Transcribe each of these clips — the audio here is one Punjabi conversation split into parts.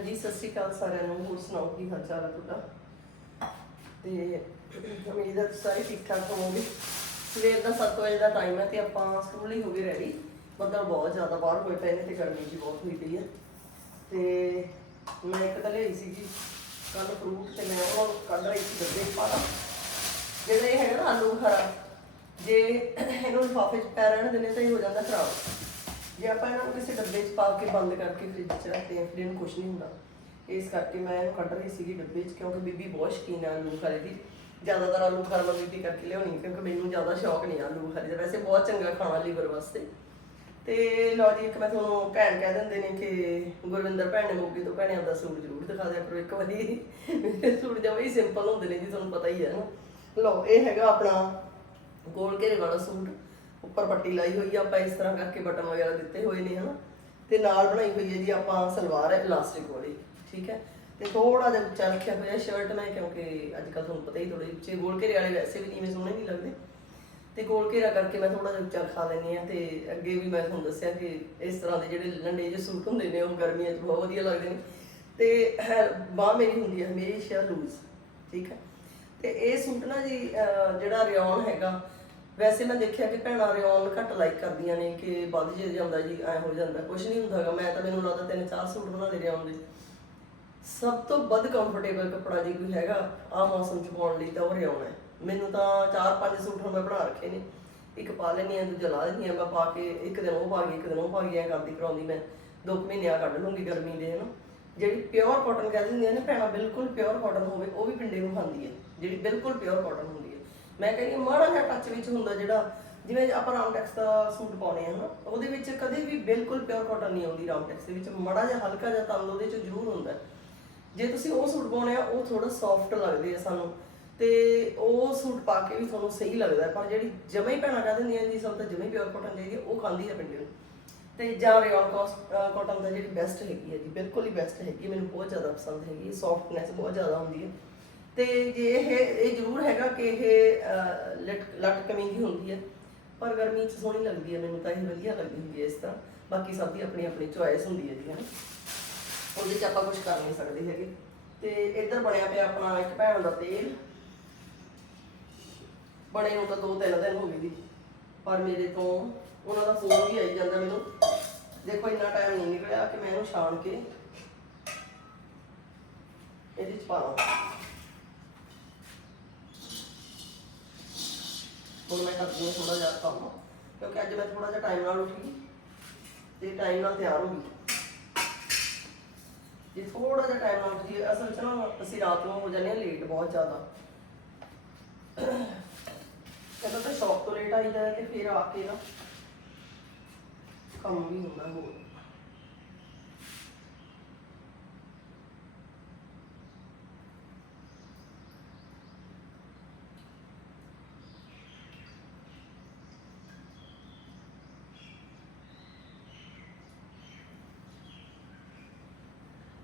ਹਾਂਜੀ ਸਤਿ ਸ਼੍ਰੀ ਅਕਾਲ ਸਾਰਿਆਂ ਨੂੰ। ਹੋਰ ਸੁਣਾਓ, ਕੀ ਹਾਲ ਚਾਲ ਹੈ ਤੁਹਾਡਾ? ਤੇ ਉਮੀਦ ਹੈ ਤੁਸੀਂ ਸਾਰੇ ਠੀਕ ਠਾਕ ਹੋਵੋਗੇ। ਸਵੇਰ ਦਾ 7 ਵਜੇ ਦਾ ਟਾਈਮ ਹੈ ਤੇ ਆਪਾਂ ਸਕੂਲ ਹੀ ਹੋ ਗਏ ਰੈਡੀ ਬੱਦਲ ਬਹੁਤ ਜ਼ਿਆਦਾ ਬਾਹਰ ਹੋਏ ਪਏ ਨੇ ਤੇ ਗਰਮੀ ਜੀ ਬਹੁਤ ਹੋਈ ਪਈ ਹੈ ਤੇ ਮੈਂ ਇੱਕ ਤਾਂ ਲਈ ਸੀਗੀ ਕੱਲ ਫਰੂਟ ਤੇ ਮੈਂ ਉਹ ਕੱਢ ਰਹੀ ਸੀ ਡੱਬੇ ਪਾਣਾ ਜਿਹੜਾ ਹੈਗਾ ਨਾ ਆਲੂ ਬੁਖਾਰਾ ਜੇ ਇਹਨੂੰ ਲਿਫਾਫੇ 'ਚ ਪੈ ਰਹਿਣ ਦਿੰਦੇ ਤਾਂ ਇਹ ਹੋ ਜਾਂਦਾ ਖਰਾਬ। ਜੇ ਆਪਾਂ ਇਹਨਾਂ ਨੂੰ ਕਿਸੇ ਡੱਬੇ 'ਚ ਪਾ ਕੇ ਬੰਦ ਕਰਕੇ ਫ੍ਰਿਜ 'ਚ ਰੱਖਦੇ ਹਾਂ, ਫਿਰ ਇਹਨੂੰ ਕੁਝ ਨਹੀਂ ਹੁੰਦਾ। ਇਸ ਕਰਕੇ ਮੈਂ ਇਹਨੂੰ ਕੱਢ ਰਹੀ ਸੀਗੀ ਡੱਬੇ 'ਚ, ਕਿਉਂਕਿ ਬੀਬੀ ਬਹੁਤ ਸ਼ੌਕੀਨ ਹੈ ਆਲੂ ਖਾਰੇ ਦੀ। ਜ਼ਿਆਦਾਤਰ ਆਲੂ ਖਾਣ ਮੈਂ ਬੀਬੀ ਕਰਕੇ ਲਿਆਉਣੀ, ਕਿਉਂਕਿ ਮੈਨੂੰ ਜ਼ਿਆਦਾ ਸ਼ੌਕ ਨਹੀਂ ਆਲੂ ਖਾਰੇ ਦਾ। ਵੈਸੇ ਬਹੁਤ ਚੰਗਾ ਖਾਣਾ ਲੀਵਰ ਵਾਸਤੇ। ਤੇ ਲਓ ਜੀ, ਇੱਕ ਮੈਂ ਤੁਹਾਨੂੰ ਭੈਣ ਕਹਿ ਦਿੰਦੇ ਨੇ ਕਿ ਗੁਰਵਿੰਦਰ ਭੈਣ ਨੇ ਮੋਗੇ ਤੋਂ ਭੈਣਿਆਂ ਦਾ ਸੂਟ ਜ਼ਰੂਰ ਦਿਖਾ ਦਿਆ ਕਰੋ ਇੱਕ ਵਾਰੀ। ਮੇਰੇ ਸੂਟ ਜਮਾਂ ਹੀ ਸਿੰਪਲ ਹੁੰਦੇ ਨੇ ਜੀ, ਤੁਹਾਨੂੰ ਪਤਾ ਹੀ ਹੈ ਨਾ। ਲਓ, ਇਹ ਹੈਗਾ ਆਪਣਾ ਗੋਲ ਘੇਰੇ ਵਾਲਾ ਸੂਟ। ਉੱਪਰ ਪੱਟੀ ਲਾਈ ਹੋਈ ਆ, ਆਪਾਂ ਇਸ ਤਰ੍ਹਾਂ ਕਰਕੇ ਬਟਨ ਵਗੈਰਾ ਦਿੱਤੇ ਹੋਏ ਨੇ, ਹਨਾ? ਤੇ ਨਾਲ ਬਣਾਈ ਹੋਈ ਹੈ ਜੀ ਆਪਾਂ ਸਲਵਾਰ ਹੈ ਇਲਾਸਟਿਕ ਵਾਲੀ, ਠੀਕ ਹੈ? ਤੇ ਥੋੜਾ ਜਿਹਾ ਉੱਚਾ ਰੱਖਿਆ ਹੋਇਆ ਸ਼ਰਟ ਮੈਂ ਕਿਉਂਕਿ ਅੱਜ ਕੱਲ ਤੁਹਾਨੂੰ ਪਤਾ ਹੀ ਥੋੜੇ ਉੱਚੇ ਗੋਲ ਘੇਰੇ ਵਾਲੇ ਵੈਸੇ ਵੀ ਨਹੀਂ ਸੋਹਣੇ ਨਹੀਂ ਲੱਗਦੇ। ਤੇ ਗੋਲ ਘੇਰਾ ਕਰਕੇ ਮੈਂ ਥੋੜਾ ਜਿਹਾ ਉੱਚਾ ਖਾ ਲੈਂਦੀ ਆ ਤੇ ਅੱਗੇ ਵੀ ਮੈਂ ਤੁਹਾਨੂੰ ਦੱਸਿਆ ਕਿ ਇਸ ਤਰ੍ਹਾਂ ਦੇ ਜਿਹੜੇ ਲੰਡੇ ਜਿਹੇ ਸੂਟ ਹੁੰਦੇ ਨੇ, ਉਹ ਗਰਮੀਆਂ 'ਚ ਬਹੁਤ ਵਧੀਆ ਲੱਗਦੇ ਨੇ। ਤੇ ਬਾਹ ਮੇਰੀ ਹੁੰਦੀ ਹੈ ਹਮੇਸ਼ਾ ਲੂਜ਼ ਠੀਕ ਹੈ? ਤੇ ਇਹ ਸੂਟ ਨਾ ਜੀ ਜਿਹੜਾ ਰਿਓਨ ਹੈਗਾ ਵੈਸੇ ਮੈਂ ਦੇਖਿਆ ਕਿ ਭੈਣਾਂ ਰਿਓਨ ਘੱਟ ਲਾਈਕ ਕਰਦੀਆਂ ਨੇ ਕਿ ਵੱਧ ਜੇ ਜਾਂਦਾ ਜੀ, ਐ ਹੋ ਜਾਂਦਾ ਕੁਝ ਨਹੀਂ ਹੁੰਦਾਗਾ ਮੈਂ ਤਾਂ ਮੈਨੂੰ ਲੱਗਦਾ ਤਿੰਨ ਚਾਰ ਸੂਟ ਬਣਾ ਦੇ ਰਿਓਨ ਦੇ ਸਭ ਤੋਂ ਵੱਧ ਕੰਫਰਟੇਬਲ ਕੱਪੜਾ ਜੀ ਕੋਈ ਹੈਗਾ ਆ ਮੌਸਮ ਚ ਪਾਉਣ ਲਈ ਤਾਂ ਉਹ ਰਿਓਨ ਹੈ। ਮੈਨੂੰ ਤਾਂ ਚਾਰ ਪੰਜ ਸੂਟ ਹੁਣ ਮੈਂ ਬਣਾ ਰੱਖੇ ਨੇ। ਇੱਕ ਪਾ ਲੈਣੀ ਆ ਦੂਜਾ ਲਾ ਲੈਣੀ ਆ ਮੈਂ ਪਾ ਕੇ ਇੱਕ ਦਿਨ ਉਹ ਪਾ ਗਈ, ਇੱਕ ਦਿਨ ਉਹ ਪਾ ਗਈ, ਐ ਕਰਦੀ ਕਰਾਉਂਦੀ ਮੈਂ। ਦੋ ਕੁ ਮਹੀਨੇ ਆ ਕੱਢ ਲੂੰਗੀ ਗਰਮੀ ਦੇ, ਹਨਾ। ਜਿਹੜੀ ਪਿਓਰ ਕਾਟਨ ਕਹਿ ਦਿੰਦੀਆਂ ਨੇ ਭੈਣਾਂ, ਬਿਲਕੁਲ ਪਿਓਰ ਕਾਟਨ ਹੋਵੇ, ਉਹ ਵੀ ਪਿੰਡੇ ਨੂੰ ਖਾਂਦੀ ਹੈ। ਜਿਹੜੀ ਬਿਲਕੁਲ ਪਿਓਰ ਕਾਟਨ ਹੁੰਦੀ ਹੈ। ਮੈਂ ਕਹਿੰਦੀ ਮਾੜਾ ਜਿਹਾ ਟੱਚ ਵਿੱਚ ਹੁੰਦਾ ਜਿਹੜਾ ਜਿਵੇਂ ਆਪਾਂ ਰਾਮਟੈਕਸ ਦਾ ਸੂਟ ਪਾਉਣੇ ਆ ਨਾ ਉਹਦੇ ਵਿੱਚ ਕਦੇ ਵੀ ਬਿਲਕੁਲ ਪਿਓਰ ਕਾਟਨ ਨਹੀਂ ਆਉਂਦੀ ਰਾਮਟੈਕਸ ਦੇ ਵਿੱਚ ਮਾੜਾ ਜਿਹਾ ਹਲਕਾ ਜਿਹਾ ਤੰਦ ਉਹਦੇ ਚ ਜ਼ਰੂਰ ਹੁੰਦਾ। ਜੇ ਤੁਸੀਂ ਉਹ ਸੂਟ ਪਾਉਣੇ ਆ ਉਹ ਥੋੜਾ ਸੌਫਟ ਲੱਗਦੇ ਆ ਸਾਨੂੰ ਤੇ ਉਹ ਸੂਟ ਪਾ ਕੇ ਵੀ ਤੁਹਾਨੂੰ ਸਹੀ ਲੱਗਦਾ ਪਰ ਜਿਹੜੀ ਜਮੇ ਹੀ ਭੈਣਾਂ ਕਹਿ ਦਿੰਦੀਆਂ ਜੀ ਸਾਨੂੰ ਤਾਂ ਜਮੇ ਪਿਓਰ ਕਾਟਨ ਚਾਹੀਦੀ ਹੈ ਉਹ ਖਾਂਦੀ ਆ ਪਿੰਡੇ ਨੂੰ। ਤੇ ਜਾਂ ਰਿਓਨ ਕਾਟਨ ਦਾ ਜਿਹੜੀ ਬੈਸਟ ਹੈਗੀ ਹੈ ਜੀ ਬਿਲਕੁਲ ਹੀ ਬੈਸਟ ਹੈਗੀ ਹੈ, ਮੈਨੂੰ ਬਹੁਤ ਜ਼ਿਆਦਾ ਪਸੰਦ ਹੈਗੀ ਹੈ ਸੌਫਟਨੈਸ ਬਹੁਤ ਜ਼ਿਆਦਾ ਹੁੰਦੀ ਹੈ। ਤੇ ਜੇ ਇਹ ਇਹ ਜ਼ਰੂਰ ਹੈਗਾ ਕਿ ਇਹ ਅਹ, ਲਟ ਲੱਟ ਕਮੀ ਹੁੰਦੀ ਹੈ। ਪਰ ਗਰਮੀ 'ਚ ਸੋਹਣੀ ਲੱਗਦੀ ਹੈ ਮੈਨੂੰ ਤਾਂ ਇਹ ਵਧੀਆ ਲੱਗਦੀ ਹੁੰਦੀ ਹੈ ਇਸ ਤਰ੍ਹਾਂ। ਬਾਕੀ ਸਭ ਦੀ ਆਪਣੀ ਆਪਣੀ ਚੁਆਇਸ ਹੁੰਦੀ ਹੈ ਜੀ ਹਨਾ। ਉਹਦੇ 'ਚ ਆਪਾਂ ਕੁਝ ਕਰ ਨਹੀਂ ਸਕਦੇ ਹੈਗੇ। ਤੇ ਇੱਧਰ ਬਣਿਆ ਪਿਆ ਆਪਣਾ ਇੱਕ ਭੈਣ ਦਾ ਤੇਲ। ਬਣੇ ਨੂੰ ਤਾਂ ਦੋ ਤਿੰਨ ਦਿਨ ਹੋ ਗਏ ਜੀ। ਪਰ ਮੇਰੇ ਤੋਂ ਉਹਨਾਂ ਦਾ ਫੋਨ ਵੀ ਆਈ ਜਾਂਦਾ ਮੈਨੂੰ। ਦੇਖੋ ਇੰਨਾ ਟਾਈਮ ਨਹੀਂ ਨਿਕਲਿਆ ਕਿ ਮੈਂ ਇਹਨੂੰ ਛਾਣ ਕੇ ਇਹਦੇ 'ਚ ਪਾ ਲਾਂ। ਹੁਣ ਮੈਂ ਕਰਦੀ ਹਾਂ ਥੋੜਾ ਜਿਹਾ ਕੰਮ। ਕਿਉਂਕਿ ਅੱਜ ਮੈਂ ਥੋੜਾ ਜਿਹਾ ਟਾਈਮ ਨਾਲ ਉੱਠੀ ਤੇ ਟਾਈਮ ਨਾਲ ਤਿਆਰ ਹੋ ਗਈ। ਜੇ ਥੋੜਾ ਜਿਹਾ ਟਾਈਮ ਨਾਲ ਉੱਠੀ ਅਸਲ 'ਚ ਨਾ ਅਸੀਂ ਰਾਤ ਨੂੰ ਹੋ ਜਾਂਦੇ ਹਾਂ ਲੇਟ ਬਹੁਤ ਜ਼ਿਆਦਾ। ਜਦੋਂ ਤਾਂ ਸ਼ੌਪ ਤੋਂ ਲੇਟ ਆਈਦਾ ਹੈ ਤੇ ਫਿਰ ਆ ਕੇ ਨਾ ਕੰਮ ਵੀ ਹੁੰਦਾ ਹੋਰ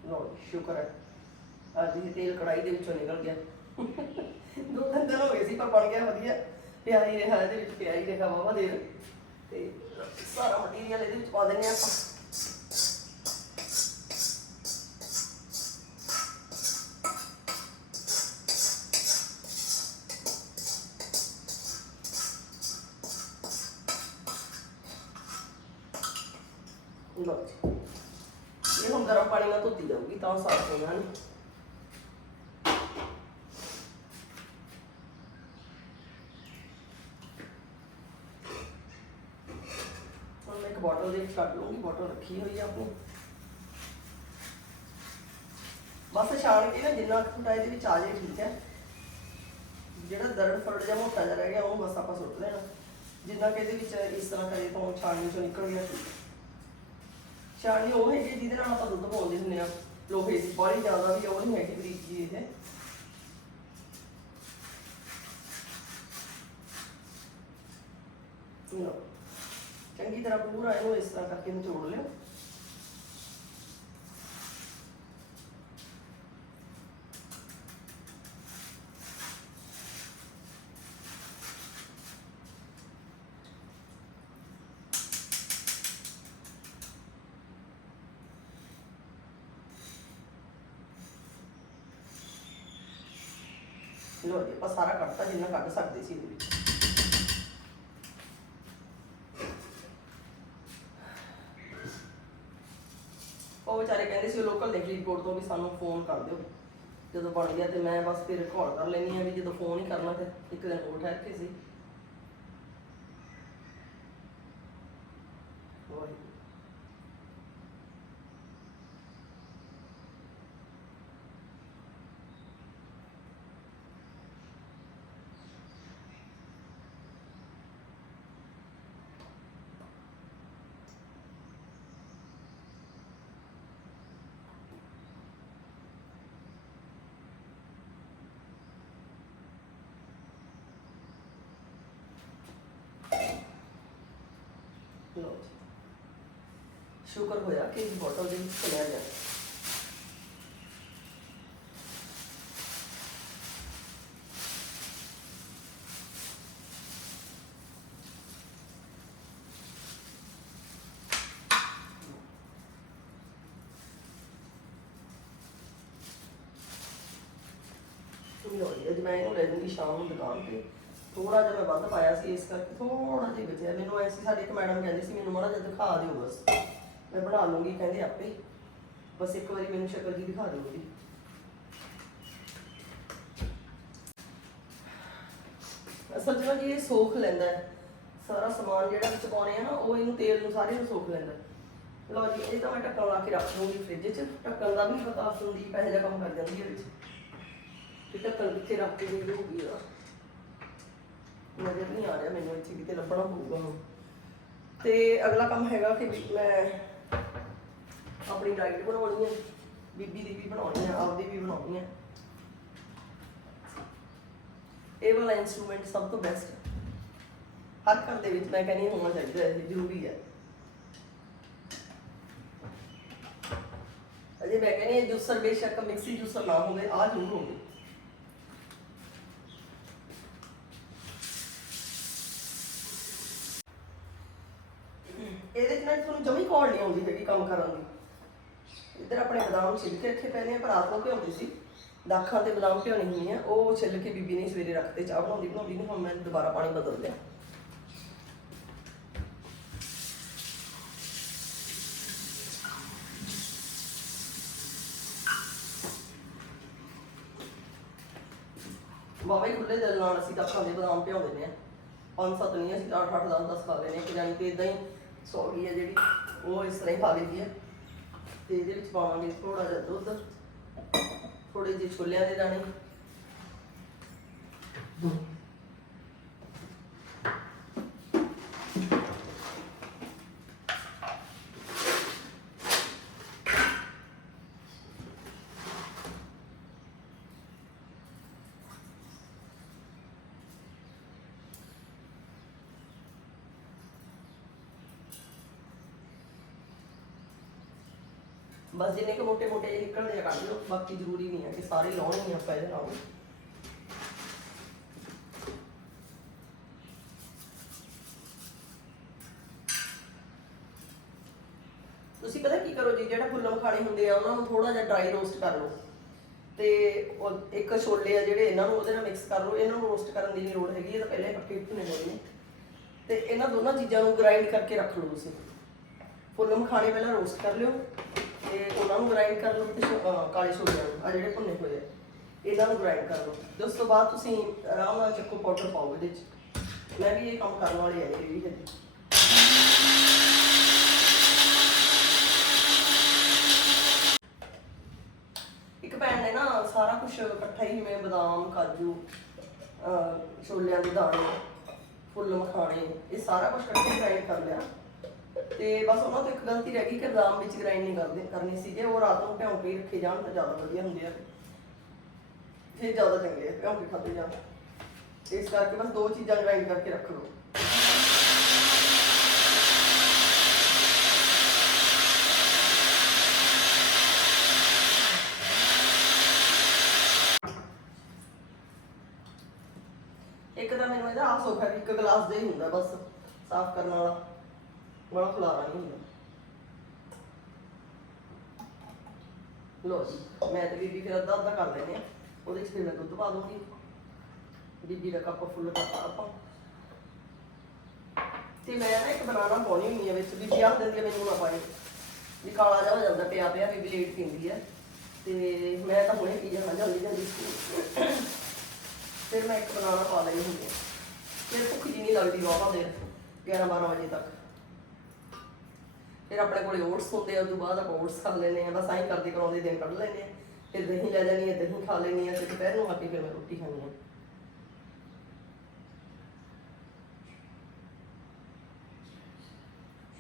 ਲੋ ਸ਼ੁਕਰ ਹੈ। ਅੱਜ ਇਹ ਤੇਲ ਕੜਾਈ ਦੇ ਵਿੱਚੋਂ ਨਿਕਲ ਗਿਆ। ਦੋ ਤਿੰਨ ਦਿਨ ਹੋ ਗਏ ਸੀ, ਪਰ ਬਣ ਗਿਆ ਵਧੀਆ। ਪਿਆ ਹੀ ਰਿਹਾ, ਇਹਦੇ ਵਿੱਚ ਪਿਆ ਹੀ ਰਿਹਾ ਵਾਵਾ ਦੇਰ ਤੇ ਸਾਰਾ ਮਟੀਰੀਅਲ ਇਹਦੇ ਵਿੱਚ ਪਾ ਦਿੰਦੇ ਹਾਂ ਆਪਾਂ। ਬੋਟਲ ਦੇ ਵਿੱਚ ਕੱਢ ਲੂੰਗੀ ਬੋਟਲ ਰੱਖੀ ਹੋਈ ਆ ਆਪਣੀ। ਬਸ ਛਾਣ ਕੇ ਨਾ ਜਿੰਨਾ ਕੁ ਇਹਦੇ ਵਿੱਚ ਆ ਜਾਏ ਠੀਕ ਹੈ। ਜਿਹੜਾ ਦਰਦ ਫਰੜ ਜਾਂ ਮੋਟਾ ਜਿਹਾ ਰਹਿ ਗਿਆ, ਉਹ ਬਸ ਆਪਾਂ ਸੁੱਟ ਲੈਣਾ। ਜਿੰਨਾ ਕਿ ਇਹਦੇ ਵਿੱਚ ਇਸ ਤਰ੍ਹਾਂ ਕਰੇ ਤੋਂ ਛਾਣਨੀ ਚੋਂ ਨਿਕਲ ਗਿਆ ਛਾਣਨੀ ਉਹ ਹੈਗੀ ਜਿਹਦੇ ਨਾਲ ਆਪਾਂ ਦੁੱਧ ਪਾਉਂਦੇ ਹੁੰਦੇ ਆ ਲੋਹੇ ਦੀ ਬੜੀ ਜ਼ਿਆਦਾ ਵੀ ਉਹ ਨਹੀਂ ਹੈਗੀ ਬਰੀਕ ਇਹ। ਤਰ੍ਹਾਂ ਭੂਰਾ ਹੈ ਇਸ ਤਰ੍ਹਾਂ ਕਰਕੇ ਜੋੜ ਲਿਓ। ਲੋ ਜੀ, ਆਪਾਂ ਸਾਰਾ ਕੱਟਤਾ ਜਿੰਨਾ ਕੱਢ ਸਕਦੇ ਸੀ ਇਹਦੇ ਵਿਚਾਰੇ ਲੋਕਲ ਦੇ ਫਰੀਦਕੋਟ ਤੋਂ ਵੀ ਸਾਨੂੰ ਫੋਨ ਕਰ ਦਿਓ। ਜਦੋਂ ਬਣ ਗਿਆ ਤੇ ਮੈਂ ਬਸ ਫਿਰ ਕਾਲ ਕਰ ਲੈਣੀ ਆ ਵੀ ਜਦੋਂ ਫੋਨ ਹੀ ਕਰਨਾ ਤੇ ਇੱਕ ਦਿਨ ਹੋਰ ਠਹਿਰ ਕੇ ਸੀ। ਵਾਹਿਗੁਰੂ ਲਓ ਜੀ ਸ਼ੁਕਰ ਹੋਇਆ ਕਿ ਇਸ ਬੋਟਲ ਦੇ ਵਿੱਚ ਚਲਿਆ ਗਿਆ ਲਓ ਜੀ ਅੱਜ ਮੈਂ ਇਹਨੂੰ ਲੈ ਦੂੰਗੀ ਸ਼ਾਮ ਨੂੰ ਦੁਕਾਨ ਤੇ ਥੋੜਾ ਜਿਹਾ ਮੈਂ ਵੱਧ ਪਾਇਆ ਸੀ, ਇਸ ਕਰਕੇ ਥੋੜਾ ਜਿਹਾ ਬਚਿਆ। ਮੈਨੂੰ ਐਸੀ ਸਾਡੇ ਇੱਕ ਮੈਡਮ ਕਹਿੰਦੇ ਸੀ, ਮੈਨੂੰ ਮਾੜਾ ਜਿਹਾ ਦਿਖਾ ਦਿਓ ਬਸ। ਮੈਂ ਬਣਾ ਲੂੰਗੀ, ਕਹਿੰਦੇ ਆਪੇ ਬਸ ਇੱਕ ਵਾਰੀ ਮੈਨੂੰ ਸ਼ਕਲ ਜੀ ਦਿਖਾ ਦਿਓ ਉਹਦੀ। ਅਸਲ 'ਚ ਜੀ ਇਹ ਸੋਖ ਲੈਂਦਾ ਹੈ। ਸਾਰਾ ਸਮਾਨ ਜਿਹੜਾ ਵਿੱਚ ਪਾਉਣੇ ਆ ਨਾ, ਉਹ ਇਹਨੂੰ ਤੇਲ ਨੂੰ ਸਾਰੇ ਨੂੰ ਸੋਖ ਲੈਂਦਾ ਲਓ ਜੀ, ਇਹ ਤਾਂ ਮੈਂ ਢੱਕਣ ਲਾ ਕੇ ਰੱਖ ਦੂੰਗੀ ਫ੍ਰਿਜ 'ਚ। ਢੱਕਣ ਦਾ ਵੀ ਨਹੀਂ ਪਤਾ ਸੰਦੀਪ ਇਹੋ ਕੰਮ ਕਰ ਜਾਂਦੀ ਹੈ ਵਿੱਚ ਕਿ ਢੱਕਣ ਕਿੱਥੇ ਰੱਖ ਕੇ ਹੋਊਗੀ ਆ ਨਜ਼ਰ ਨਹੀਂ ਆ ਰਿਹਾ, ਮੈਨੂੰ ਇੱਥੇ ਕਿਤੇ ਲੱਭਣਾ ਪਊਗਾ ਹੁਣ। ਤੇ ਅਗਲਾ ਕੰਮ ਹੈਗਾ ਕਿ ਮੈਂ ਆਪਣੀ ਡਾਈਟ ਬਣਾਉਣੀ ਹੈ ਬੀਬੀ ਦੀ ਵੀ ਬਣਾਉਣੀ ਹੈ ਆਪਦੀ ਵੀ ਬਣਾਉਣੀ ਹੈ ਇਹ ਵਾਲਾ ਇਨਸਟਰੂਮੈਂਟ ਸਭ ਤੋਂ ਬੈਸਟ ਹੈ ਹਰ ਘਰ ਦੇ ਵਿੱਚ ਮੈਂ ਕਹਿੰਦੀ ਹੋਣਾ ਚਾਹੀਦਾ ਹੈ ਜ਼ਰੂਰੀ ਹੈ ਅਜੇ ਮੈਂ ਕਹਿੰਦੀ ਜੂਸਰ ਬੇਸ਼ੱਕ ਮਿਕਸੀ ਜੂਸਰ ਨਾ ਹੋਵੇ ਆ ਜ਼ਰੂਰ ਹੋਵੇ ਇਹਦੇ ਚ ਨਾ ਤੁਹਾਨੂੰ ਜਮੀ ਕੋਲ ਨਹੀਂ ਆਉਂਦੀ ਹੈਗੀ ਕੰਮ ਕਰਨ ਦੀ ਇੱਧਰ ਆਪਣੇ ਬਦਾਮ ਛਿੱਲ ਕੇ ਰੱਖੇ ਪੈਣੇ ਆ ਪਰ ਰਾਤ ਨੂੰ ਭਿਉਂਦੀ ਸੀ। ਦਾਖਾਂ ਤੇ ਬਦਾਮ ਭਿਉਣੀ ਹੁੰਦੀਆਂ ਉਹ ਛਿੱਲ ਕੇ ਬੀਬੀ ਨੇ ਸਵੇਰੇ ਰੱਖਤੇ ਚਾਹ ਬਣਾਉਂਦੀ ਬਣਾਉਂਦੀ ਨੂੰ ਹੁਣ ਮੈਂ ਦੁਬਾਰਾ ਪਾਣੀ ਬਦਲ ਲਿਆ। ਬਾਬਾ ਹੀ ਖੁੱਲੇ ਦਿਲ ਨਾਲ ਅਸੀਂ ਦਾਖਾਂ ਦੇ ਬਦਾਮ ਭਿਉਂ ਦਿੰਦੇ ਆ ਪੰਜ ਸੱਤ ਨਹੀਂ, ਅਸੀਂ 8 8 10 10 ਖਾ ਲੈਨੇ ਕਿ ਜਾਨੀ ਕਿ ਇਦਾਂ ਹੀ ਸੌ ਗਈ ਹੈ ਜਿਹੜੀ, ਉਹ ਇਸ ਤਰ੍ਹਾਂ ਹੀ ਖਾ ਲੈਂਦੀ ਹੈ। ਤੇ ਇਹਦੇ ਵਿੱਚ ਪਾਵਾਂਗੇ ਥੋੜਾ ਜਿਹਾ ਦੁੱਧ ਥੋੜੇ ਜਿਹੇ ਛੋਲਿਆਂ ਦੇ ਦਾਣੇ। ਬਸ ਜਿੰਨੇ ਕੁ ਮੋਟੇ ਮੋਟੇ ਜਿਹੇ ਨਿਕਲਦੇ ਆ ਕੱਢ ਲਓ, ਬਾਕੀ ਜ਼ਰੂਰੀ ਨਹੀਂ ਹੈ ਕਿ ਸਾਰੇ ਲਾਉਣੇ ਹੀ ਆਪਾਂ ਇਹਦੇ ਨਾਲ। ਤੁਸੀਂ ਪਤਾ ਕੀ ਕਰੋ ਜੀ, ਜਿਹੜਾ ਫੁੱਲ ਮਖਾਣੇ ਹੁੰਦੇ ਆ, ਉਹਨਾਂ ਨੂੰ ਥੋੜਾ ਜਿਹਾ ਡਰਾਈ ਰੋਸਟ ਕਰ ਲਓ। ਤੇ ਇੱਕ ਛੋਲੇ ਆ ਜਿਹੜੇ ਇਹਨਾਂ ਨੂੰ ਉਹਦੇ ਨਾਲ ਮਿਕਸ ਕਰ ਲਓ, ਇਹਨਾਂ ਨੂੰ ਰੋਸਟ ਕਰਨ ਦੀ ਨਹੀਂ ਲੋੜ ਹੈਗੀ, ਇਹ ਤਾਂ ਪਹਿਲਾਂ ਪੱਕੇ ਭੁੰਨੇ ਹੋਏ ਨੇ। ਤੇ ਇਹਨਾਂ ਦੋਨਾਂ ਚੀਜ਼ਾਂ ਨੂੰ ਗ੍ਰਾਈਂਡ ਕਰਕੇ ਰੱਖ ਲਓ ਤੁਸੀਂ। ਫੁੱਲ ਮਖਾਣੇ ਪਹਿਲਾਂ ਰੋਸਟ ਕਰ ਲਿਓ। ਤੇ ਉਹਨਾਂ ਨੂੰ ਗ੍ਰਾਈਂਡ ਕਰ ਲਓ ਤੇ ਛੋ- ਅਹ ਕਾਲੇ ਛੋਲਿਆਂ ਨੂੰ ਆ ਜਿਹੜੇ ਭੁੰਨੇ ਹੋਏ ਆ, ਇਹਨਾਂ ਨੂੰ ਗ੍ਰਾਈਂਡ ਕਰ ਲਓ ਤੇ ਉਸ ਤੋਂ ਬਾਅਦ ਤੁਸੀਂ ਆਰਾਮ ਨਾਲ ਚੱਕੋ ਪਾਊਡਰ ਪਾਓ ਇਹਦੇ ਵਿੱਚ ਮੈਂ ਵੀ ਇਹ ਕੰਮ ਕਰਨ ਵਾਲੀ ਆ ਇਹ ਵੀ ਇੱਕ ਭੈਣ ਨੇ ਨਾ ਸਾਰਾ ਕੁਝ ਇਕੱਠਾ ਹੀ ਜਿਵੇਂ ਬਦਾਮ, ਕਾਜੂ, ਅਹ ਛੋਲਿਆਂ ਦੇ ਦਾਣੇ, ਫੁੱਲ ਮਖਾਣੇ, ਇਹ ਸਾਰਾ ਕੁਝ ਇਕੱਠੇ ਗ੍ਰਾਈਂਡ ਕਰ ਲਿਆ। ਤੇ ਬਸ ਉਹਨਾਂ ਤੋਂ ਇੱਕ ਗਲਤੀ ਰਹਿ ਗਈ ਕਿ ਬਦਾਮ ਵਿੱਚ ਗ੍ਰਾਈਂਡ ਨਹੀਂ ਕਰਦੇ, ਕਰਨੀ ਸੀਗੇ, ਉਹ ਰਾਤ ਨੂੰ ਭਿਉਂ ਕੇ ਹੀ ਰੱਖੇ ਜਾਣ ਤਾਂ ਜ਼ਿਆਦਾ ਵਧੀਆ ਹੁੰਦੇ ਆ। ਫਿਰ ਜ਼ਿਆਦਾ ਚੰਗੇ ਆ, ਭਿਉਂ ਕੇ ਖਾਦੇ ਜਾਣ। ਇਸ ਕਰਕੇ ਬਸ ਦੋ ਚੀਜ਼ਾਂ ਗ੍ਰਾਈਂਡ ਕਰਕੇ ਰੱਖ ਲਓ। ਇੱਕ ਤਾਂ ਮੈਨੂੰ ਇਹਦਾ ਆਹ ਸੌਖਾ ਇੱਕ ਗਲਾਸ ਦੇ ਹੀ ਹੁੰਦਾ ਬਸ, ਸਾਫ਼ ਕਰਨ ਵਾਲਾ। ਬੜਾ ਖਲਾਰਾ ਨਹੀਂ। ਹੁੰਦਾ ਲੋ ਜੀ, ਮੈਂ ਤੇ ਬੀਬੀ ਫਿਰ ਅੱਧਾ ਅੱਧਾ ਕਰ ਲੈਨੇ ਆ ਉਹਦੇ ਚ ਫਿਰ ਮੈਂ ਦੁੱਧ ਪਾ ਦੂੰਗੀ ਬੀਬੀ ਦਾ ਕੱਪ ਫੁੱਲ ਕਰਤਾ ਆਪਾਂ। ਤੇ ਮੈਂ ਨਾ ਇੱਕ ਬਨਾਨਾ ਪਾਉਣੀ ਹੁੰਦੀ ਆ ਵਿੱਚ ਬੀਬੀ ਆਖ ਦਿੰਦੀ ਆ ਮੈਨੂੰ ਨਾ ਪਾਣੀ ਵੀ ਕਾਲਾ ਜਿਹਾ ਹੋ ਜਾਂਦਾ, ਪਿਆ ਪਿਆ ਵੀ ਲੇਟ ਪੀਂਦੀ ਆ। ਤੇ ਮੈਂ ਤਾਂ ਹੁਣੇ ਪੀ ਜਾਣਾ ਜਲਦੀ ਜਲਦੀ ਸਕੂਲ ਫਿਰ ਮੈਂ ਇੱਕ ਬਨਾਨਾ ਪਾ ਲੈਣੀ ਹੁੰਦੀ ਆ। ਫਿਰ ਭੁੱਖ ਜੀ ਨਹੀਂ ਲੱਗਦੀ ਵਾਵਾ ਦੇਰ 11 12 ਵਜੇ ਤੱਕ। ਫਿਰ ਆਪਣੇ ਕੋਲੇ ਓਟਸ ਹੁੰਦੇ ਆ ਉਦੋਂ ਬਾਅਦ ਆਪਾਂ ਓਟਸ ਖਾ ਲੈਂਦੇ ਆ, ਬਸ ਐਂ ਕਰਦੇ ਕਰਾਉਂਦੇ ਦਿਨ ਕੱਢ ਲੈਂਦੇ ਆ। ਫਿਰ ਦਹੀਂ ਲੈ ਜਾਣੀ ਹੈ ਦਹੀਂ ਖਾ ਲੈਣੀ ਆ ਤੇ ਦੁਪਹਿਰ ਨੂੰ ਆ ਕੇ ਫਿਰ ਮੈਂ ਰੋਟੀ ਖਾਣੀ ਆ।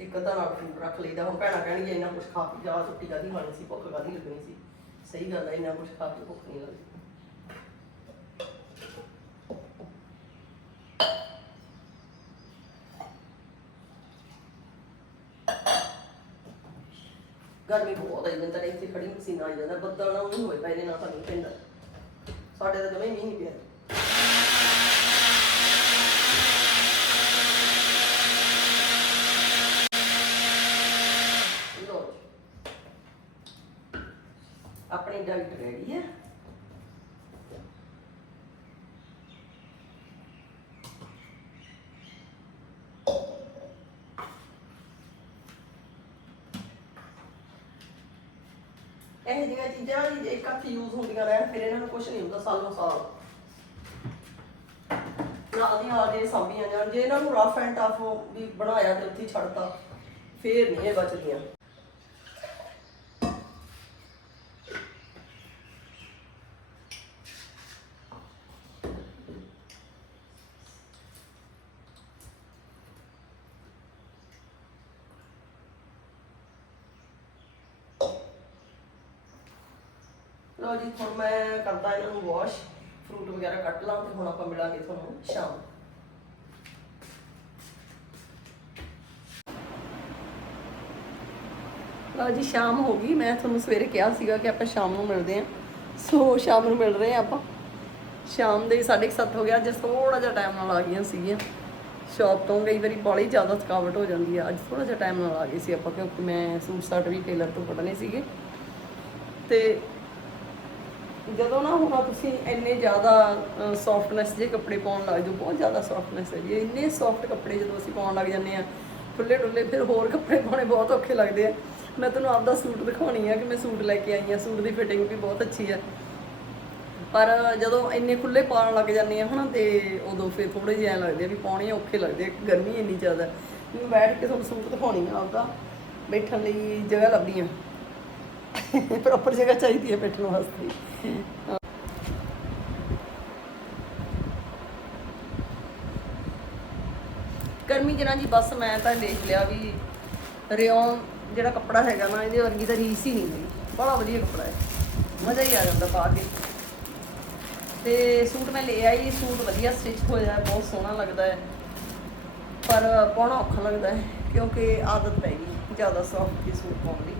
ਇੱਕ ਅੱਧਾ ਰੱਖ ਫੂਡ ਰੱਖ ਲਈਦਾ, ਹੁਣ ਭੈਣਾਂ ਕਹਿਣਗੀਆਂ, ਇੰਨਾ ਕੁਝ ਖਾ ਕੇ ਜਾ ਰੋਟੀ ਕਾਦੀ ਖਾਣੀ ਸੀ, ਭੁੱਖ ਕਾਦੀ ਲੱਗਣੀ ਸੀ। ਸਹੀ ਗੱਲ ਹੈ ਇੰਨਾ ਕੁਝ ਖਾ ਕੇ ਭੁੱਖ ਨਹੀਂ ਲੱਗਦੀ। ਗਰਮੀ ਬਹੁਤ ਆਈ ਜਾਂਦਾ ਇੱਥੇ ਖੜੀ ਮਸੀਨਾ ਆ ਜਾਂਦਾ, ਬੱਦਲ ਨਾ ਨਹੀਂ ਹੋਏ ਪਏ ਨੇ ਨਾ ਤਾਂ ਪੈਂਦਾ ਸਾਡੇ ਤਾਂ ਜਮੇ ਮੀਂਹ ਨਹੀਂ ਪਿਆ। ਆਪਣੀ ਡਾਈਟ ਰੈਡੀ ਹੈ। ਇਹ ਜਿਹੀਆਂ ਇੱਕ ਹੱਥ ਯੂਜ਼ ਹੁੰਦੀਆਂ ਰਹਿਣ, ਫਿਰ ਇਹਨਾਂ ਨੂੰ ਕੁਝ ਨਹੀਂ ਹੁੰਦਾ ਸਾਲੋਂ ਸਾਲ। ਨਾਲ ਦੀ ਨਾਲ ਜੇ ਸਾਂਭੀਆਂ ਜਾਣ, ਜੇ ਇਹਨਾਂ ਨੂੰ ਰਫ ਐਂਡ ਟਫ ਵੀ ਬਣਾਇਆ ਤੇ ਉੱਥੇ ਹੀ ਛੱਡਤਾ, ਫੇਰ ਨਹੀਂ ਇਹ ਬਚਦੀਆਂ ਲੋ ਜੀ ਹੁਣ ਮੈਂ ਕਰਦਾ ਇਹਨਾਂ ਨੂੰ ਵਾਸ਼ ਫਰੂਟ ਵਗੈਰਾ ਕੱਟ ਲਾਂ ਤੇ ਹੁਣ ਆਪਾਂ ਮਿਲਾਂਗੇ ਤੁਹਾਨੂੰ ਸ਼ਾਮ ਲਓ ਜੀ, ਸ਼ਾਮ ਹੋ ਗਈ। ਮੈਂ ਤੁਹਾਨੂੰ ਸਵੇਰੇ ਕਿਹਾ ਸੀਗਾ ਕਿ ਆਪਾਂ ਸ਼ਾਮ ਨੂੰ ਮਿਲਦੇ ਆਂ ਸੋ, ਸ਼ਾਮ ਨੂੰ ਮਿਲ ਰਹੇ ਆਂ ਆਪਾਂ। ਸ਼ਾਮ ਦੇ 7:30 ਹੋ ਗਿਆ। ਅੱਜ ਥੋੜਾ ਜਿਹਾ ਟਾਈਮ ਨਾਲ ਆ ਗਈਆਂ ਸੀਗੀਆਂ। ਸ਼ਾਪ ਤੋਂ ਕਈ ਵਾਰੀ ਬੜੀ ਜ਼ਿਆਦਾ ਥਕਾਵਟ ਹੋ ਜਾਂਦੀ ਆ। ਅੱਜ ਥੋੜਾ ਜਿਹਾ ਟਾਈਮ ਨਾਲ ਆ ਗਈ ਸੀ ਆਪਾਂ, ਕਿਉਂਕਿ ਮੈਂ ਸੂਟ ਸਾਟ ਵੀ ਟੇਲਰ ਤੋਂ ਕੱਢਣੇ ਸੀਗੇ। ਤੇ ਜਦੋਂ ਨਾ ਹੁਣ ਤੁਸੀਂ ਇੰਨੇ ਜ਼ਿਆਦਾ ਸੌਫਟਨੈਸ ਜੇ ਕੱਪੜੇ ਪਾਉਣ ਲੱਗ ਜਾਓ, ਬਹੁਤ ਜ਼ਿਆਦਾ ਸੌਫਟਨੈਸ ਹੈ ਜੀ। ਇੰਨੇ ਸੌਫਟ ਕੱਪੜੇ ਜਦੋਂ ਅਸੀਂ ਪਾਉਣ ਲੱਗ ਜਾਂਦੇ ਆ ਖੁੱਲੇ ਡੁੱਲੇ ਫਿਰ ਹੋਰ ਕੱਪੜੇ ਪਾਉਣੇ ਬਹੁਤ ਔਖੇ ਲੱਗਦੇ ਆ। ਮੈਂ ਤੁਹਾਨੂੰ ਆਪਦਾ ਸੂਟ ਦਿਖਾਉਣੀ ਆ ਕਿ ਮੈਂ ਸੂਟ ਲੈ ਕੇ ਆਈ ਆ ਸੂਟ ਦੀ ਫਿਟਿੰਗ ਵੀ ਬਹੁਤ ਅੱਛੀ ਆ। ਪਰ ਜਦੋਂ ਇੰਨੇ ਖੁੱਲੇ ਪਾਉਣ ਲੱਗ ਜਾਂਦੇ ਆ ਹਨਾ, ਤੇ ਉਦੋਂ ਫਿਰ ਥੋੜੇ ਜਿਹਾ ਐਂ ਲੱਗਦੇ ਆ ਵੀ ਪਾਉਣੇ ਔਖੇ ਲੱਗਦੇ ਆ, ਗਰਮੀ ਇੰਨੀ ਜ਼ਿਆਦਾ। ਮੈਂ ਬੈਠ ਕੇ ਤੁਹਾਨੂੰ ਸੂਟ ਦਿਖਾਉਣੀ ਆ ਆਪਦਾ, ਬੈਠਣ ਲਈ ਜਗ੍ਹਾ ਲੱਭਦੀ ਆ ਪ੍ਰੋਪਰ ਜਗ੍ਹਾ ਚਾਹੀਦੀ ਹੈ ਬੈਠਣ ਵਾਸਤੇ। ਗਰਮੀ ਜਨਾ ਜੀ, ਬਸ ਮੈਂ ਤਾਂ ਦੇਖ ਲਿਆ ਵੀ ਰਿਓਨ ਜਿਹੜਾ ਕੱਪੜਾ ਹੈਗਾ ਨਾ, ਇਹਦੇ ਵਰਗੀ ਤਾਂ ਰੀਸ ਹੀ ਨਹੀਂ ਹੈਗੀ। ਬੜਾ ਵਧੀਆ ਕੱਪੜਾ ਹੈ। ਮਜ਼ਾ ਹੀ ਆ ਜਾਂਦਾ ਪਾ ਕੇ। ਤੇ ਸੂਟ ਮੈਂ ਲੈ ਆਈ, ਸੂਟ ਵਧੀਆ ਸਟਿਚ ਹੋਇਆ ਬਹੁਤ ਸੋਹਣਾ ਲੱਗਦਾ ਹੈ। ਪਰ ਪਾਉਣਾ ਔਖਾ ਲੱਗਦਾ ਹੈ, ਕਿਉਂਕਿ ਆਦਤ ਪੈ ਗਈ ਜ਼ਿਆਦਾ ਸੌਫਟ ਸੂਟ ਪਾਉਣ ਦੀ।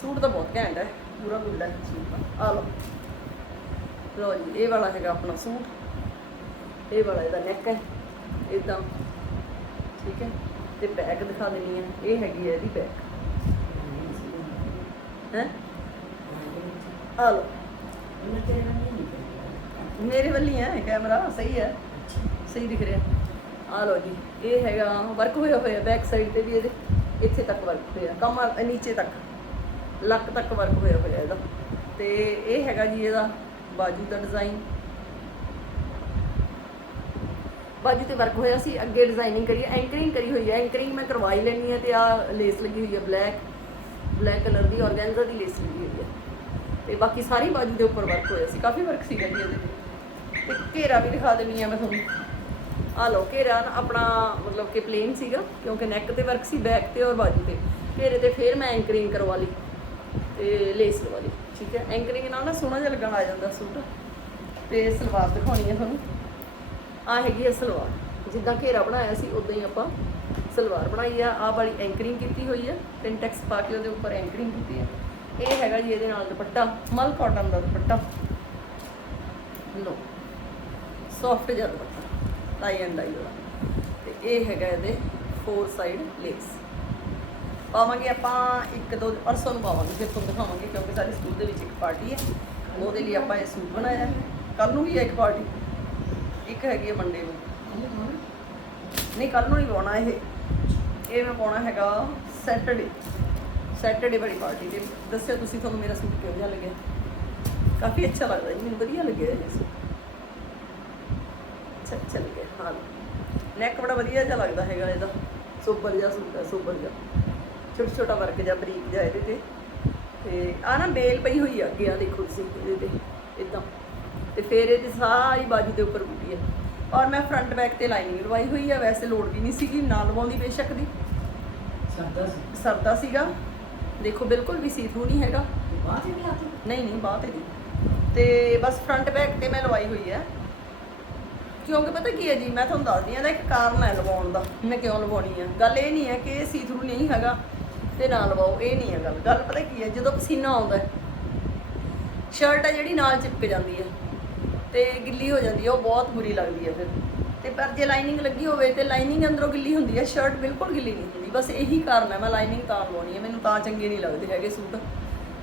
ਸੂਟ ਤਾਂ ਬਹੁਤ ਘੈਂਟ ਹੈ, ਪੂਰਾ ਗੁੱਲਾ ਹੈ ਸੂਟ ਦਾ ਆ ਲਓ। ਲਓ ਜੀ, ਇਹ ਵਾਲਾ ਹੈਗਾ ਆਪਣਾ ਸੂਟ। ਇਹ ਵਾਲਾ ਇਹਦਾ ਨੈਕ ਹੈ ਇਦਾਂ ਠੀਕ ਹੈ, ਤੇ ਬੈਕ ਦਿਖਾ ਦੇਣੀ ਹੈ ਇਹ ਹੈਗੀ ਹੈ ਇਹਦੀ ਬੈਕ ਹੈ? ਆ ਲਓ। ਮੇਰੇ ਵੱਲ ਹੈ ਕੈਮਰਾ ਸਹੀ ਹੈ। ਸਹੀ ਦਿਖ ਰਿਹਾ। ਆ ਲਓ ਜੀ, ਇਹ ਹੈਗਾ ਵਰਕ ਹੋਇਆ ਹੋਇਆ ਬੈਕ ਸਾਈਡ ਤੇ ਵੀ ਇਹਦੇ। ਇੱਥੇ ਤੱਕ ਵਰਕ ਹੋਇਆ। ਕਮਰ ਨੀਚੇ ਤੱਕ। ਲੱਕ ਤੱਕ ਵਰਕ ਹੋਇਆ ਹੋਇਆ ਇਹਦਾ। ਤੇ ਇਹ ਹੈਗਾ ਜੀ ਇਹਦਾ ਬਾਜੂ ਦਾ ਡਿਜ਼ਾਈਨ ਬਾਜੂ ਤੇ ਵਰਕ ਹੋਇਆ ਸੀ, ਅੱਗੇ ਡਿਜ਼ਾਈਨਿੰਗ ਕਰੀ ਹੈ ਐਂਕਰਿੰਗ ਕਰੀ ਹੋਈ ਹੈ। ਐਂਕਰਿੰਗ ਮੈਂ ਕਰਵਾਈ ਲੈਣੀ ਹੈ ਤੇ ਆ ਲੇਸ ਲੱਗੀ ਹੋਈ ਹੈ ਬਲੈਕ ਬਲੈਕ ਕਲਰ ਦੀ ਔਰਗੈਂਜ਼ਾ ਦੀ ਲੇਸ ਲੱਗੀ ਹੋਈ ਹੈ। ਤੇ ਬਾਕੀ ਸਾਰੀ ਬਾਜੂ ਦੇ ਉੱਪਰ ਵਰਕ ਹੋਇਆ ਸੀ। ਕਾਫੀ ਵਰਕ ਸੀਗਾ ਜੀ ਇਹਦੇ ਤੇ। ਤੇ ਘੇਰਾ ਵੀ ਦਿਖਾ ਦਿੰਨੀ ਆ ਮੈਂ ਤੁਹਾਨੂੰ। ਆ ਲਓ ਘੇਰਾ ਨਾ, ਆਪਣਾ ਮਤਲਬ ਕਿ ਪਲੇਨ ਸੀਗਾ, ਕਿਉਂਕਿ ਨੈਕ ਤੇ ਵਰਕ ਸੀ ਬੈਕ ਤੇ ਔਰ ਬਾਜੂ ਤੇ। ਘੇਰੇ ਤੇ ਫਿਰ ਮੈਂ ਐਂਕਰਿੰਗ ਕਰਵਾ ਲਈ। ਤੇ ਲੇਸ ਲਵਾ ਲਈ, ਠੀਕ ਹੈ? ਐਂਕਰਿੰਗ ਨਾਲ ਨਾ ਸੋਹਣਾ ਜਿਹਾ ਲੱਗਣ ਆ ਜਾਂਦਾ ਸੂਟ। ਤੇ ਸਲਵਾਰ ਦਿਖਾਉਣੀ ਹੈ ਤੁਹਾਨੂੰ। ਆ ਹੈਗੀ ਹੈ ਸਲਵਾਰ। ਜਿੱਦਾਂ ਘੇਰਾ ਬਣਾਇਆ ਸੀ ਉਦਾਂ ਹੀ ਆਪਾਂ ਸਲਵਾਰ ਬਣਾਈ ਆ। ਆ ਵਾਲੀ ਐਂਕਰਿੰਗ ਕੀਤੀ ਹੋਈ ਹੈ ਪਿੰਟੈਕਸ ਪਾ ਕੇ ਉਹਦੇ ਉੱਪਰ ਐਂਕਰਿੰਗ ਕੀਤੀ ਹੈ ਇਹ ਹੈਗਾ ਜੀ ਇਹਦੇ ਨਾਲ ਦੁਪੱਟਾ, ਮਲ ਕਾਟਨ ਦਾ ਦੁਪੱਟਾ। ਲੋ ਸੌਫਟ ਜਿਹਾ ਦੁਪੱਟਾ ਟਾਈ ਐਂਡ ਡਾਈ ਵਾਲਾ। ਤੇ ਇਹ ਹੈਗਾ ਇਹਦੇ ਫੋਰ ਸਾਈਡ ਲੇਸ ਪਾਵਾਂਗੇ ਆਪਾਂ ਇੱਕ, ਦੋ ਪਰਸੋਂ ਨੂੰ ਪਾਵਾਂਗੇ, ਫਿਰ ਤੁਹਾਨੂੰ ਦਿਖਾਵਾਂਗੇ, ਕਿਉਂਕਿ ਸਾਡੇ ਸਕੂਲ ਦੇ ਵਿੱਚ ਇੱਕ ਪਾਰਟੀ ਹੈ। ਉਹਦੇ ਲਈ ਆਪਾਂ ਇਹ ਸੂਟ ਬਣਾਇਆ। ਹੈ ਕੱਲ ਨੂੰ ਵੀ ਹੈ ਇੱਕ ਪਾਰਟੀ ਇੱਕ ਹੈਗੀ ਹੈ ਮੰਡੇ ਨੂੰ। ਨਹੀਂ ਕੱਲ ਨੂੰ ਨਹੀਂ ਪਾਉਣਾ ਇਹ। ਇਹ ਮੈਂ ਪਾਉਣਾ ਹੈਗਾ ਸੈਟਰਡੇ ਸੈਟਰਡੇ ਵਾਲੀ ਪਾਰਟੀ ਤੇ। ਦੱਸਿਓ ਤੁਸੀਂ ਤੁਹਾਨੂੰ ਮੇਰਾ ਸੂਟ ਕਿਹੋ ਜਿਹਾ ਲੱਗਿਆ? ਕਾਫੀ ਅੱਛਾ ਲੱਗਦਾ ਮੈਨੂੰ ਵਧੀਆ ਲੱਗਿਆ ਇਹ ਸੂਟ ਅੱਛਾ ਅੱਛਾ ਲੱਗਿਆ, ਹਾਂ। ਨੈਕ ਬੜਾ ਵਧੀਆ ਜਿਹਾ ਲੱਗਦਾ ਹੈਗਾ ਇਹਦਾ। ਸੁਪਰ ਜਿਹਾ ਸੂਟ ਹੈ ਸੁਪਰ ਜਿਹਾ। ਛੋਟਾ ਛੋਟਾ ਵਰਕ ਜਿਹਾ ਬਰੀਕ ਜਿਹਾ ਇਹਦੇ ਤੇ। ਤੇ ਆ ਨਾ ਬੇਲ ਪਈ ਹੋਈ ਆ ਅੱਗੇ ਆ ਦੇਖੋ ਤੁਸੀਂ ਇਹਦੇ ਤੇ ਇਦਾਂ ਤੇ ਫਿਰ ਇਹਦੀ ਸਾਰੀ ਬਾਜੂ ਦੇ ਉੱਪਰ ਬੂਟੀ ਹੈ ਔਰ ਮੈਂ ਫਰੰਟ ਬੈਕ ਤੇ ਲਾਈਨਿੰਗ ਲਵਾਈ ਹੋਈ ਹੈ ਵੈਸੇ ਲੋੜ ਵੀ ਨਹੀਂ ਸੀਗੀ ਨਾ ਲਵਾਉਂਦੀ ਬੇਸ਼ੱਕ ਦੀ। ਸਰਦਾ ਸੀ। ਸਰਦਾ ਸੀਗਾ। ਦੇਖੋ ਬਿਲਕੁਲ ਵੀ ਸੀ ਥਰੂ ਨਹੀਂ ਹੈਗਾ। ਬਾਤ ਹੀ ਨਹੀਂ ਆਤੀ ਨਹੀਂ ਨਹੀਂ ਬਾਤ ਇਹਦੀ ਤੇ ਬਸ ਫਰੰਟ ਬੈਕ ਤੇ ਮੈਂ ਲਵਾਈ ਹੋਈ ਹੈ ਕਿਉਂਕਿ ਪਤਾ ਕੀ ਹੈ ਜੀ ਮੈਂ ਤੁਹਾਨੂੰ ਦੱਸਦੀ ਹਾਂ ਦਾ ਇੱਕ ਕਾਰਨ ਹੈ ਲਵਾਉਣ ਦਾ। ਮੈਂ ਕਿਉਂ ਲਵਾਉਣੀ ਹੈ ਗੱਲ ਇਹ ਨਹੀਂ ਹੈ ਕਿ ਇਹ ਸੀ ਥਰੂ ਨਹੀਂ ਹੈਗਾ। ਤੇ ਨਾ ਲਵਾਓ, ਇਹ ਨਹੀਂ ਹੈ ਗੱਲ। ਗੱਲ ਪਤਾ ਕੀ ਹੈ, ਜਦੋਂ ਪਸੀਨਾ ਆਉਂਦਾ ਸ਼ਰਟ ਹੈ ਜਿਹੜੀ ਨਾਲ ਚਿਪਕ ਜਾਂਦੀ ਹੈ ਤੇ ਗਿੱਲੀ ਹੋ ਜਾਂਦੀ ਹੈ, ਉਹ ਬਹੁਤ ਬੁਰੀ ਲੱਗਦੀ ਹੈ ਫਿਰ। ਤੇ ਪਰ ਜੇ ਲਾਈਨਿੰਗ ਲੱਗੀ ਹੋਵੇ ਤੇ ਲਾਈਨਿੰਗ ਅੰਦਰੋਂ ਗਿੱਲੀ ਹੁੰਦੀ ਹੈ ਸ਼ਰਟ ਬਿਲਕੁਲ ਗਿੱਲੀ ਨਹੀਂ ਹੁੰਦੀ। ਬਸ ਇਹੀ ਕਾਰਨ ਹੈ, ਮੈਂ ਲਾਈਨਿੰਗ ਤਾਂ ਲਵਾਉਣੀ ਹੈ, ਮੈਨੂੰ ਤਾਂ ਚੰਗੇ ਨਹੀਂ ਲੱਗਦੇ ਹੈਗੇ ਸੂਟ।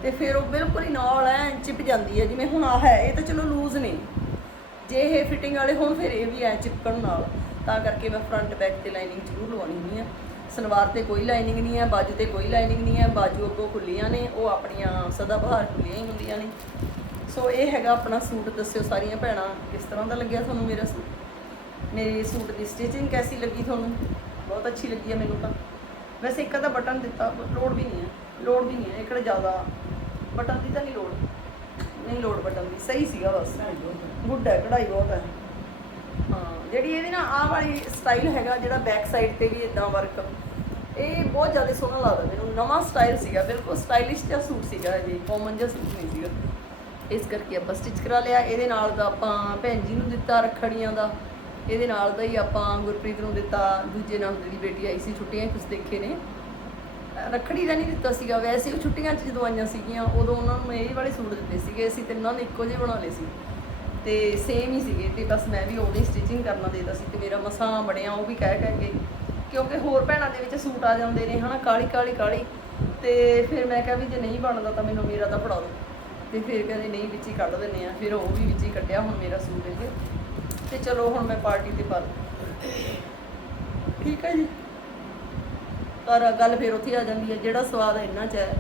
ਤੇ ਫਿਰ ਉਹ ਬਿਲਕੁਲ ਹੀ ਨਾਲ ਐ ਚਿਪ ਜਾਂਦੀ ਹੈ, ਜਿਵੇਂ ਹੁਣ ਆ ਹੈ, ਇਹ ਤਾਂ ਚਲੋ ਲੂਜ਼ ਨੇ। ਜੇ ਇਹ ਫਿਟਿੰਗ ਵਾਲੇ ਹੋਣ, ਫਿਰ ਇਹ ਵੀ ਐ ਚਿਪਕਣ ਨਾਲ। ਤਾਂ ਕਰਕੇ ਮੈਂ ਫਰੰਟ ਬੈਕ ਤੇ ਲਾਈਨਿੰਗ ਜ਼ਰੂਰ ਲਵਾਉਣੀ ਹੁੰਦੀ ਹੈ। ਸਲਵਾਰ ਤੇ ਕੋਈ ਲਾਈਨਿੰਗ ਨਹੀਂ ਹੈ, ਬਾਜੂ ਤੇ ਕੋਈ ਲਾਈਨਿੰਗ ਨਹੀਂ ਹੈ, ਬਾਜੂ ਅੱਗੋਂ ਖੁੱਲੀਆਂ ਨੇ, ਉਹ ਆਪਣੀਆਂ ਸਦਾ ਬਹਾਰ ਖੁੱਲੀਆਂ ਹੀ ਹੁੰਦੀਆਂ ਨੇ। ਸੋ ਇਹ ਹੈਗਾ ਆਪਣਾ ਸੂਟ, ਦੱਸਿਓ ਸਾਰੀਆਂ ਭੈਣਾਂ, ਕਿਸ ਤਰ੍ਹਾਂ ਦਾ ਲੱਗਿਆ ਤੁਹਾਨੂੰ ਮੇਰਾ ਸੂਟ? ਮੇਰੇ ਸੂਟ ਦੀ ਸਟਿਚਿੰਗ ਕੈਸੀ ਲੱਗੀ ਤੁਹਾਨੂੰ? ਬਹੁਤ ਅੱਛੀ ਲੱਗੀ ਹੈ ਮੈਨੂੰ ਤਾਂ। ਵੈਸੇ ਇੱਕ ਅੱਧਾ ਬਟਨ ਦਿੱਤਾ ਲੋਡ ਵੀ ਨਹੀਂ ਹੈ ਲੋਡ ਵੀ ਨਹੀਂ ਹੈ ਇਕੜੇ ਜ਼ਿਆਦਾ ਬਟਨ ਦੀ ਤਾਂ ਨਹੀਂ ਲੋਡ ਨਹੀਂ ਲੋਡ ਬਟਨ ਦੀ, ਸਹੀ ਸੀਗਾ ਬਸ। ਗੁੱਡ ਹੈ, ਕਢਾਈ ਬਹੁਤ ਹੈ। ਹਾਂ, ਜਿਹੜੀ ਇਹਦੀ ਨਾ ਆਹ ਵਾਲੀ ਸਟਾਈਲ ਹੈਗਾ, ਜਿਹੜਾ ਬੈਕ ਸਾਈਡ ਤੇ ਵੀ ਇਦਾਂ ਵਰਕ ਇਹ ਬਹੁਤ ਜ਼ਿਆਦਾ ਸੋਹਣਾ ਲੱਗਦਾ। ਮੈਨੂੰ ਨਵਾਂ ਸਟਾਈਲ ਸੀਗਾ, ਬਿਲਕੁਲ ਸਟਾਈਲਿਸ਼ ਜਿਹਾ ਸੂਟ ਸੀਗਾ ਜੀ ਕਾਮਨ ਜਿਹਾ ਸੂਟ ਨਹੀਂ ਸੀਗਾ। ਇਸ ਕਰਕੇ ਆਪਾਂ ਸਟਿਚ ਕਰਾ ਲਿਆ। ਇਹਦੇ ਨਾਲ ਦਾ ਆਪਾਂ ਭੈਣ ਜੀ ਨੂੰ ਦਿੱਤਾ ਰੱਖੜੀਆਂ ਦਾ। ਇਹਦੇ ਨਾਲ ਦਾ ਹੀ ਆਪਾਂ ਗੁਰਪ੍ਰੀਤ ਨੂੰ ਦਿੱਤਾ। ਦੂਜੇ ਨਾਲ ਜਿਹੜੀ ਬੇਟੀ ਆਈ ਸੀ, ਛੁੱਟੀਆਂ ਕੁਝ ਦੇਖੇ ਨੇ। ਰੱਖੜੀ ਦਾ ਨਹੀਂ ਦਿੱਤਾ ਸੀਗਾ। ਵੈਸੇ ਉਹ ਛੁੱਟੀਆਂ 'ਚ ਜਦੋਂ ਆਈਆਂ ਸੀਗੀਆਂ, ਉਦੋਂ ਉਹਨਾਂ ਨੂੰ ਇਹ ਵਾਲੇ ਸੂਟ ਦਿੱਤੇ ਸੀਗੇ। ਅਸੀਂ ਤਿੰਨਾਂ ਨੇ ਇੱਕੋ ਜਿਹੇ ਬਣਾ ਲਏ ਸੀ। ਤੇ ਸੇਮ ਹੀ ਸੀਗੇ। ਤੇ ਬਸ ਮੈਂ ਵੀ ਉਹਦੀ ਸਟਿਚਿੰਗ ਕਰਨਾ ਦੇਦਾ ਸੀ। ਤੇ ਮੇਰਾ ਮਸਾਂ ਬਣਿਆ, ਉਹ ਵੀ ਕਹਿ ਕਹਿ ਕੇ। ਕਿਉਂਕਿ ਹੋਰ ਭੈਣਾਂ ਦੇ ਵਿੱਚ ਸੂਟ ਆ ਜਾਂਦੇ ਨੇ, ਹਨਾ ਕਾਲੀ ਕਾਲੀ ਕਾਲੀ ਤੇ ਫਿਰ ਮੈਂ ਕਿਹਾ ਵੀ ਜੇ ਨਹੀਂ ਬਣਦਾ ਤਾਂ ਮੈਨੂੰ ਮੇਰਾ ਤਾਂ ਫੜਾ ਦਿਓ। ਤੇ ਫਿਰ ਕਹਿੰਦੇ, ਨਹੀਂ, ਵਿੱਚ ਹੀ ਕੱਢ ਦਿੰਨੇ ਆ। ਫਿਰ ਉਹ ਵੀ ਵਿੱਚ ਹੀ ਕੱਢਿਆ, ਹੁਣ ਮੇਰਾ ਸੂਟ ਇਹ ਤੇ ਚਲੋ, ਹੁਣ ਮੈਂ ਪਾਰਟੀ ਤੇ ਪਾ ਠੀਕ ਹੈ ਜੀ। ਪਰ ਗੱਲ ਫਿਰ ਉੱਥੇ ਆ ਜਾਂਦੀ ਹੈ, ਜਿਹੜਾ ਸਵਾਦ ਇੰਨਾ ਚ ਹੈ,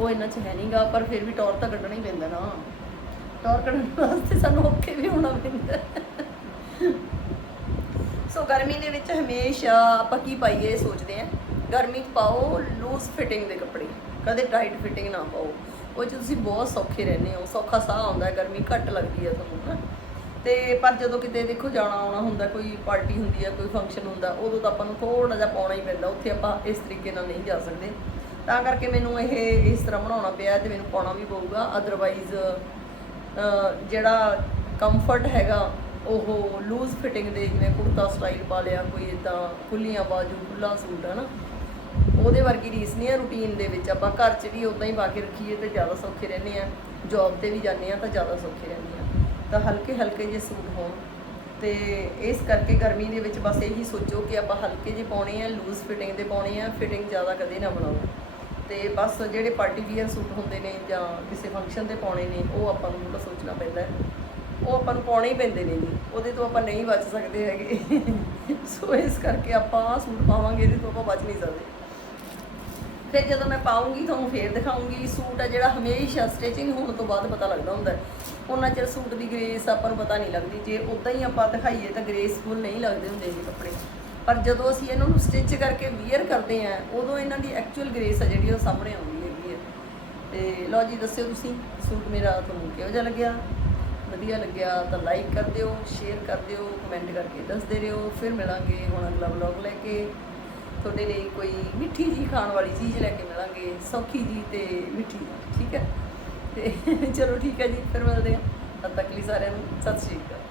ਉਹ ਇੰਨਾ ਚ ਹੈ ਨਹੀਂਗਾ, ਪਰ ਫਿਰ ਵੀ ਟੌਰ ਤਾਂ ਕੱਢਣਾ ਹੀ ਪੈਂਦਾ ਨਾ। ਟੌਰ ਕੱਢਣ ਵਾਸਤੇ ਸਾਨੂੰ ਔਖੇ ਵੀ ਹੋਣਾ ਪੈਂਦਾ। ਸੋ ਗਰਮੀ ਦੇ ਵਿੱਚ ਹਮੇਸ਼ਾ ਆਪਾਂ ਕੀ ਪਾਈਏ ਸੋਚਦੇ ਆਂ ਗਰਮੀ 'ਚ ਪਾਓ ਲੂਜ਼ ਫਿਟਿੰਗ ਦੇ ਕੱਪੜੇ, ਕਦੇ ਟਾਈਟ ਫਿਟਿੰਗ ਨਾ ਪਾਓ। ਉਹ 'ਚ ਤੁਸੀਂ ਬਹੁਤ ਸੌਖੇ ਰਹਿੰਦੇ ਹੋ, ਸੌਖਾ ਸਾਹ ਆਉਂਦਾ, ਗਰਮੀ ਘੱਟ ਲੱਗਦੀ ਹੈ ਤੁਹਾਨੂੰ ਨਾ ਤੇ ਪਰ ਜਦੋਂ ਕਿਤੇ ਦੇਖੋ ਜਾਣਾ ਆਉਣਾ ਹੁੰਦਾ, ਕੋਈ ਪਾਰਟੀ ਹੁੰਦੀ ਆ, ਕੋਈ ਫੰਕਸ਼ਨ ਹੁੰਦਾ, ਉਦੋਂ ਤਾਂ ਆਪਾਂ ਨੂੰ ਥੋੜਾ ਜਿਹਾ ਪਾਉਣਾ ਹੀ ਪੈਂਦਾ, ਉੱਥੇ ਆਪਾਂ ਇਸ ਤਰੀਕੇ ਨਾਲ ਨਹੀਂ ਜਾ ਸਕਦੇ। ਤਾਂ ਕਰਕੇ ਮੈਨੂੰ ਇਹ, ਇਸ ਤਰ੍ਹਾਂ ਬਣਾਉਣਾ ਪਿਆ ਤੇ ਮੈਨੂੰ ਪਾਉਣਾ ਵੀ ਪਊਗਾ ਅਦਰਵਾਈਜ਼ ਜਿਹੜਾ ਕੰਫਰਟ ਹੈਗਾ ਉਹ ਲੂਜ਼ ਫਿਟਿੰਗ ਦੇ ਜਿਵੇਂ ਕੁੜਤਾ ਸਟਾਈਲ ਪਾ ਲਿਆ, ਕੋਈ ਇਦਾਂ ਖੁੱਲੀਆਂ ਬਾਜੂ ਖੁੱਲਾ ਸੂਟ ਹੈ ਨਾ ਉਹਦੇ ਵਰਗੀ ਰੀਸ ਨਹੀਂ ਹੈ ਰੂਟੀਨ ਦੇ ਵਿੱਚ। ਆਪਾਂ ਘਰ 'ਚ ਵੀ ਉਦਾਂ ਹੀ ਪਾ ਕੇ ਰੱਖੀਏ ਤੇ ਜ਼ਿਆਦਾ ਸੌਖੇ ਰਹਿੰਦੇ ਆ। ਜੌਬ ਤੇ ਵੀ ਜਾਂਦੇ ਆ ਤਾਂ ਜ਼ਿਆਦਾ ਸੌਖੇ ਰਹਿੰਦੇ ਆ। ਤਾਂ ਹਲਕੇ ਹਲਕੇ ਜੇ ਸੂਟ ਹੋਣ। ਤੇ ਇਸ ਕਰਕੇ ਗਰਮੀ ਦੇ ਵਿੱਚ ਬਸ ਇਹੀ ਸੋਚੋ ਕਿ ਆਪਾਂ ਹਲਕੇ ਜੇ ਪਾਉਣੇ ਆ ਲੂਜ਼ ਫਿਟਿੰਗ ਦੇ ਪਾਉਣੇ ਆ ਫਿਟਿੰਗ ਜ਼ਿਆਦਾ ਕਦੇ ਨਾ ਬਣਾਓ। ਤੇ ਬਸ ਜਿਹੜੇ ਪਾਰਟੀ ਵੀਅਰ ਸੂਟ ਹੁੰਦੇ ਨੇ ਜਾਂ ਕਿਸੇ ਫੰਕਸ਼ਨ ਤੇ ਪਾਉਣੇ ਨੇ, ਉਹ ਆਪਾਂ ਨੂੰ ਤਾਂ ਸੋਚਣਾ ਪੈਂਦਾ ਹੈ। ਉਹ ਆਪਾਂ ਨੂੰ ਪਾਉਣੇ ਹੀ ਪੈਂਦੇ ਨੇ ਜੀ। ਉਹਦੇ ਤੋਂ ਆਪਾਂ ਨਹੀਂ ਬਚ ਸਕਦੇ ਹੈਗੇ। ਸੋ ਇਸ ਕਰਕੇ ਆਪਾਂ ਆਹ ਸੂਟ ਪਾਵਾਂਗੇ, ਇਹਦੇ ਤੋਂ ਆਪਾਂ ਬਚ ਨਹੀਂ ਸਕਦੇ। ਫਿਰ ਜਦੋਂ ਮੈਂ ਪਾਉਂਗੀ, ਤੁਹਾਨੂੰ ਫੇਰ ਦਿਖਾਉਂਗੀ। ਸੂਟ ਆ ਜਿਹੜਾ ਹਮੇਸ਼ਾ ਸਟਿਚਿੰਗ ਹੋਣ ਤੋਂ ਬਾਅਦ ਪਤਾ ਲੱਗਦਾ ਹੁੰਦਾ। ਉਹਨਾਂ ਚਿਰ ਸੂਟ ਦੀ ਗ੍ਰੇਸ ਆਪਾਂ ਨੂੰ ਪਤਾ ਨਹੀਂ ਲੱਗਦੀ। ਜੇ ਉਦਾਂ ਹੀ ਆਪਾਂ ਦਿਖਾਈਏ ਤਾਂ ਗ੍ਰੇਸਫੁਲ ਨਹੀਂ ਲੱਗਦੇ ਹੁੰਦੇ ਇਹ ਕੱਪੜੇ। ਪਰ ਜਦੋਂ ਅਸੀਂ ਇਹਨਾਂ ਨੂੰ ਸਟਿਚ ਕਰਕੇ ਵੀਅਰ ਕਰਦੇ ਆਂ ਉਦੋਂ ਇਹਨਾਂ ਦੀ ਐਕਚੁਅਲ ਗ੍ਰੇਸ ਆ ਜਿਹੜੀ ਉਹ ਸਾਹਮਣੇ ਆਉਂਦੀ ਹੈਗੀ ਹੈ। ਤੇ ਲਓ ਜੀ, ਦੱਸਿਓ ਤੁਸੀਂ। ਸੂਟ ਮੇਰਾ ਤੁਹਾਨੂੰ ਕਿਹੋ ਜਿਹਾ ਲੱਗਿਆ? ਵਧੀਆ ਲੱਗਿਆ ਤਾਂ ਲਾਈਕ ਕਰ ਦਿਓ ਸ਼ੇਅਰ ਕਰ ਦਿਓ ਕਮੈਂਟ ਕਰਕੇ ਦੱਸਦੇ ਰਹੋ, ਫਿਰ ਮਿਲਾਂਗੇ ਹੁਣ ਅਗਲਾ ਵਲੌਗ ਲੈ ਕੇ। ਤੁਹਾਡੇ ਲਈ ਕੋਈ ਮਿੱਠੀ ਜੀ ਖਾਣ ਵਾਲੀ ਚੀਜ਼ ਲੈ ਕੇ ਮਿਲਾਂਗੇ, ਸੌਖੀ ਜੀ ਤੇ ਮਿੱਠੀ ਜੀ ਠੀਕ ਹੈ? ਤੇ ਚਲੋ ਠੀਕ ਹੈ ਜੀ, ਫਿਰ ਮਿਲਦੇ ਹਾਂ। ਤਦ ਤੱਕ ਲਈ ਸਾਰਿਆਂ ਨੂੰ ਸਤਿ ਸ਼੍ਰੀ ਅਕਾਲ।